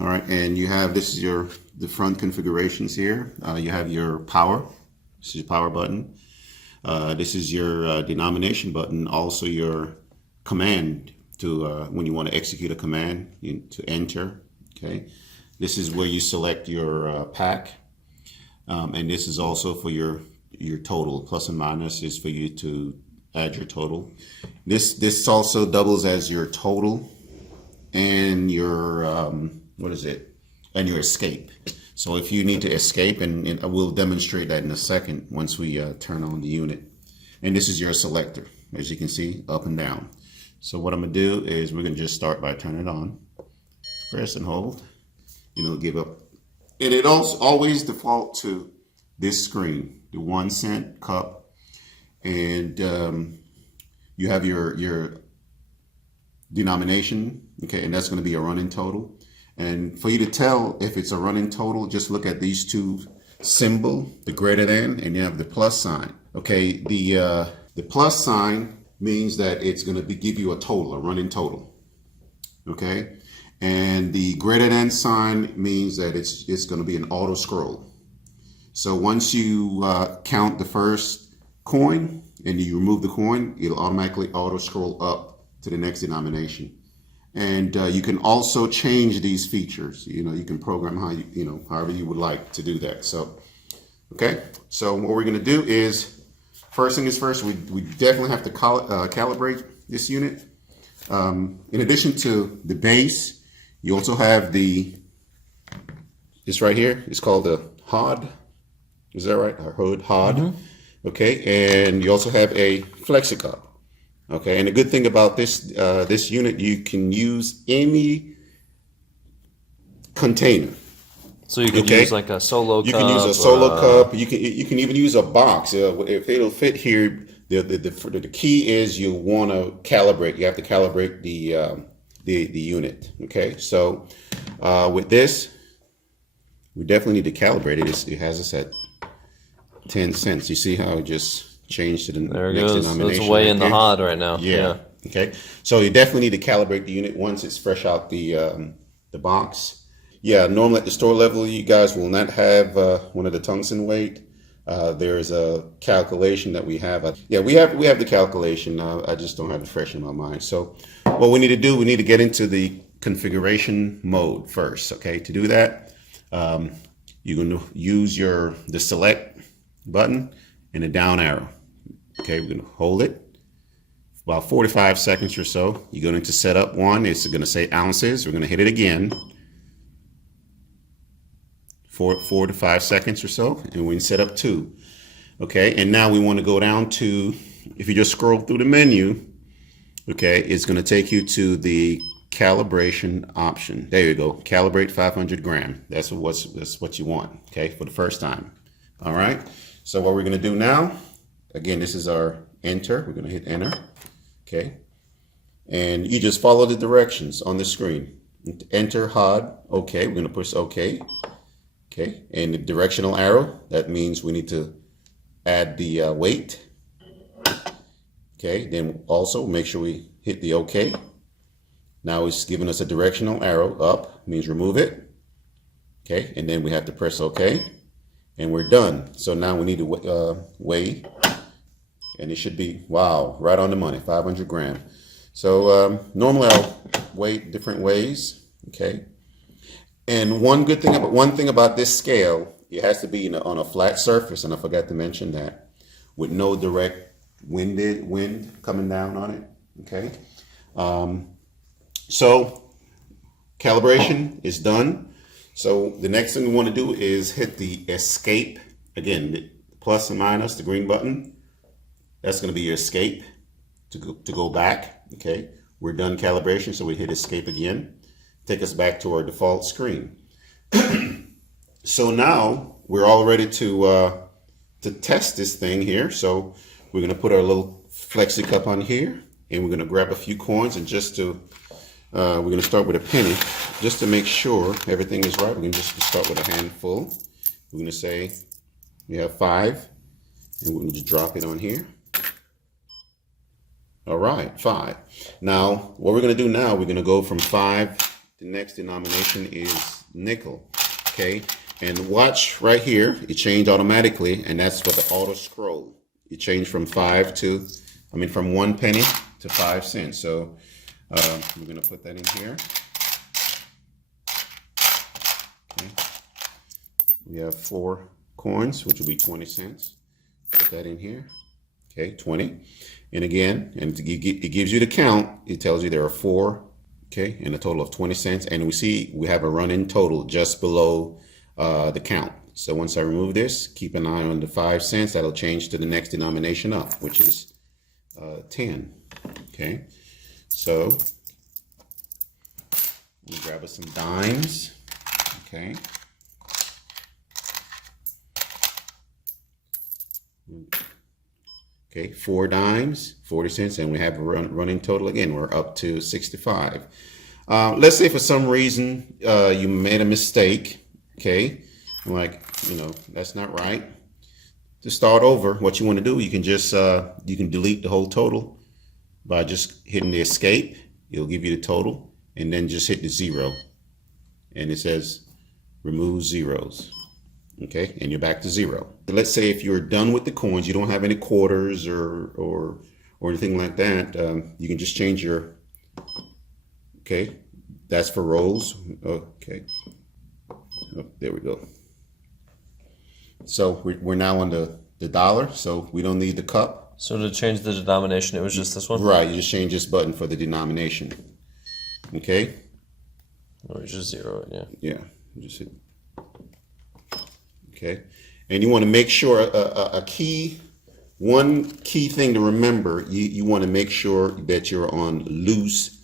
All right, and you have, this is the front configurations here. You have your power. This is your power button. This is your denomination button, also your command to when you want to execute a command to enter. Okay, this is where you select your pack, and this is also for your total. Plus and minus is for you to add your total. This also doubles as your total and your what is it? And your escape. So if you need to escape, and I will demonstrate that in a second once we turn on the unit. And this is your selector, as you can see, up and down. So what I'm gonna do is we're gonna just start by turning it on. Press and hold, and it'll give up. And it also always default to this screen, the 1 cent cup, and you have your denomination, okay, and that's gonna be a running total. And for you to tell if it's a running total, just look at these two symbols, the greater than, and you have the plus sign. Okay, the plus sign means that it's going to give you a total, a running total. Okay, and the greater than sign means that it's going to be an auto scroll. So once you count the first coin and you remove the coin, it'll automatically auto scroll up to the next denomination. And you can also change these features. You know, you can program how however you would like to do that. So, okay. So what we're going to do is, first thing is first, we definitely have to calibrate this unit. In addition to the base, you also have this right here. It's called the HOD. Is that right? HOD. Mm-hmm. Okay. And you also have a FlexiCup. Okay, and the good thing about this unit, you can use any container. So you can use like a solo cup. You can use a solo cup. You can even use a box if it'll fit here. The key is you want to calibrate. You have to calibrate the unit. Okay, so with this, we definitely need to calibrate it. It has us at 10 cents. You see how it just changed to the next denomination. It's way in the HOD right now. Yeah. Okay. So you definitely need to calibrate the unit once it's fresh out the box. Yeah. Normally at the store level, you guys will not have one of the tungsten weight. There's a calculation that we have. Yeah, we have the calculation. I just don't have it fresh in my mind. So what we need to do, we need to get into the configuration mode first. Okay. To do that, you're going to use the select button and the down arrow. Okay, we're going to hold it about 45 seconds or so. You go into setup 1. It's going to say ounces. We're going to hit it again. 4 to 5 seconds or so, and we're in setup 2. Okay, and now we want to go down to, if you just scroll through the menu, okay, it's going to take you to the calibration option. There you go, calibrate 500 gram. That's what you want. Okay, for the first time. All right. So what we're going to do now. Again, this is our enter. We're going to hit enter. Okay. And you just follow the directions on the screen. Enter HOD. Okay. We're going to push OK. Okay. And the directional arrow, that means we need to add the weight. Okay. Then also make sure we hit the OK. Now it's giving us a directional arrow up, means remove it. Okay. And then we have to press OK. And we're done. So now we need to weigh. And it should be, wow, right on the money, 500 gram. So normally I'll weigh different ways, okay? And one thing about this scale, it has to be on a flat surface, and I forgot to mention that, with no direct wind coming down on it, okay? So calibration is done. So the next thing we want to do is hit the escape. Again, the plus and minus, the green button. That's going to be your escape to go back. Okay, we're done calibration, so we hit escape again. Take us back to our default screen. So now we're all ready to test this thing here. So we're going to put our little flexi cup on here, and we're going to grab a few coins, and we're going to start with a penny, just to make sure everything is right. We're going to just start with a handful. We're going to say we have 5, and we're going to just drop it on here. All right, 5. Now, what we're going to do now, we're going to go from 5 the next denomination is nickel. Okay, and watch right here, it changed automatically, and that's for the auto scroll. It changed from from 1 penny to 5 cents. So we're gonna put that in here. Okay. We have 4 coins, which will be 20 cents. Put that in here. Okay, 20. And again, and it gives you the count. It tells you there are 4, okay, and a total of 20 cents. And we see we have a run-in total just below the count. So once I remove this, keep an eye on the 5 cents. That'll change to the next denomination up, which is 10. Okay, so we grab us some dimes. Okay. Okay, 4 dimes, 40 cents, and we have a running total. Again, we're up to 65. Let's say for some reason you made a mistake. Okay, like, that's not right. To start over, what you want to do, you can just you can delete the whole total by just hitting the escape. It'll give you the total, and then just hit the 0, and it says remove zeros. Okay, and you're back to 0. Let's say if you're done with the coins, you don't have any quarters or anything like that, you can just change your, okay, that's for rolls. Okay, oh, there we go. So we're now on the dollar, so we don't need the cup. So to change the denomination, it was just this one? Right, you just change this button for the denomination. Okay? Or just 0 it, yeah. Yeah, just hit. Okay, and you want to make sure one key thing to remember, you want to make sure that you're on loose,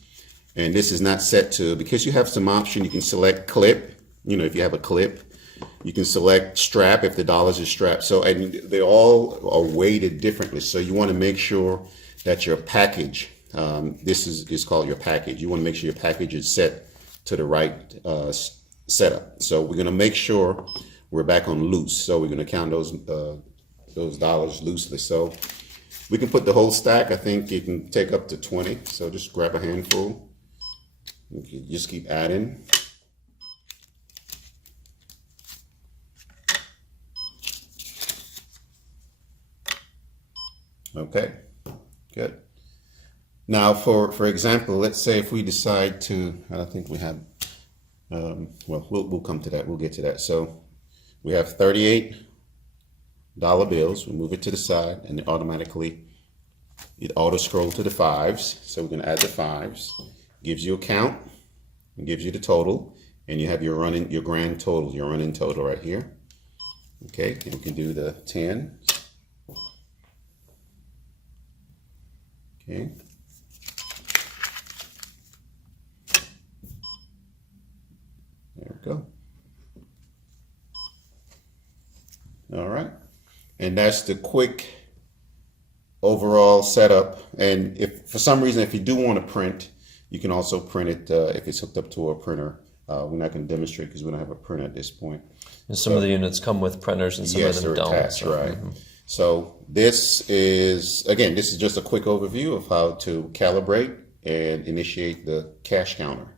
and this is not set to, because you have some option. You can select clip, if you have a clip, you can select strap if the dollars is strapped. So, and they all are weighted differently. So you want to make sure that your package, this is called your package. You want to make sure your package is set to the right setup. So we're going to make sure we're back on loose. So we're going to count those dollars loosely. So we can put the whole stack. I think you can take up to 20. So just grab a handful. You can just keep adding. Okay, good. Now for example, let's say if we decide to, I think we have, well, we'll come to that. We'll get to that. So we have $38 bills. We move it to the side, and it auto scroll to the 5s. So we're going to add the 5s. Gives you a count, and gives you the total, and you have your grand total, your running total right here. Okay, and we can do the 10. Okay. There we go. All right, and that's the quick overall setup. And if for some reason, if you do want to print, you can also print it if it's hooked up to a printer. We're not going to demonstrate because we don't have a printer at this point. And some of the units come with printers, and some of them don't. Attached, right. So this is just a quick overview of how to calibrate and initiate the cash counter.